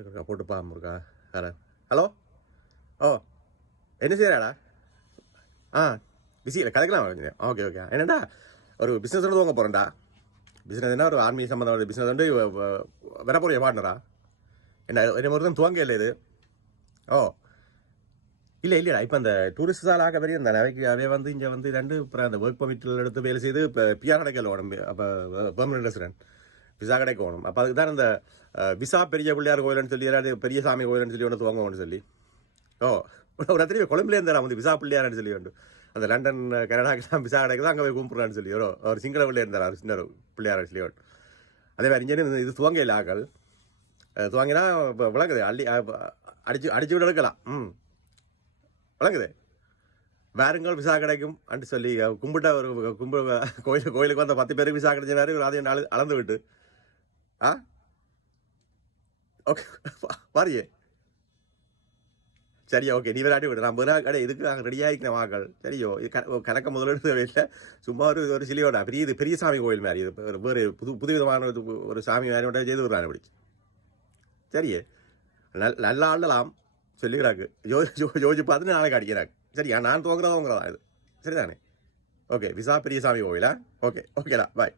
இருக்கா போட்டுப்பா இருக்கா வேற. ஹலோ. ஓ, என்ன செய்யறாடா? ஆ, பிஸி இல்லை, கதைக்கலாம். Okay okay. என்னடா, ஒரு பிஸ்னஸ் துவங்க போகிறேன்டா. பிஸ்னஸ் என்ன, ஒரு ஆர்மி சம்மந்தமான பிஸ்னஸ் வந்து வர போகிற பார்ட்னரா? என்ன ஒரு தான் துவங்க இல்லை இது. ஓ, இல்லை இல்லைடா, இப்போ அந்த டூரிஸ்ட் ஆக பெரிய இந்த அவைக்கு அவே வந்து இங்கே வந்து ரெண்டு அப்புறம் அந்த ஒர்க் பர்மிட்டில் எடுத்து வேலை செய்து இப்போ பிஆர் கிடைக்கல உடம்பு. அப்போ பெர்மனன்ட் ரெசிடென்ட் விசா கிடைக்கணும். அப்போ அதுக்கு தான் இந்த விசா பெரிய பிள்ளையார் கோயில்னு சொல்லி ஏதாவது பெரிய சாமி கோயில்னு சொல்லி ஒன்று துவங்கணும்னு சொல்லி. ஓ, ஒரு திரும்பி கொழும்புல இருந்தாரா வந்து விசா பிள்ளையார்னு சொல்லி உண்டு. அந்த லண்டன் கனடாக்கெல்லாம் விசா கிடைக்குது, அங்கே போய் கும்பிட்றான்னு சொல்லி ஒரு சிங்கள பிள்ளை இருந்தார், ஒரு சின்ன பிள்ளையார் சொல்லி உண்டு. அதே மாதிரி இங்கே இது துவங்க இல்லை ஆக்கள். துவங்கினா இப்போ விளங்குது, அடிச்சு விட எடுக்கலாம். விளங்குது. வேறுங்கள் விசா கிடைக்கும் அண்டு சொல்லி கும்பிட்ட ஒரு கோயிலுக்கு வந்த 10 பேருக்கு விசா கிடைச்ச வேறு அதையும் அளந்து விட்டு. ஆ, ஓகே பாரியே. சரியா, ஓகே, நீ விளையாட்டி விடு. நான் முதல்ல கடை இதுக்கு நாங்கள் ரெடியாகிக்கிற வாக்கள். சரியோ, இது கணக்க முதலெடுத்து இல்லை, சும்மா ஒரு சிலியோட பெரிய சாமி கோயில் மாதிரி. இது வேறு புது விதமான ஒரு சாமி மாதிரி செய்து விடுறாங்க இப்படி. சரியே, நல்ல ஆடலாம் சொல்லிக்கிறாக்கு. யோசிச்சு பார்த்துட்டு நாளைக்கு அடிக்கிறாங்க. சரியா, நான் துவங்குறதா இது சரிதானே? ஓகே, விசா பெரிய சாமி கோயிலா? ஓகே ஓகேடா, பாய்.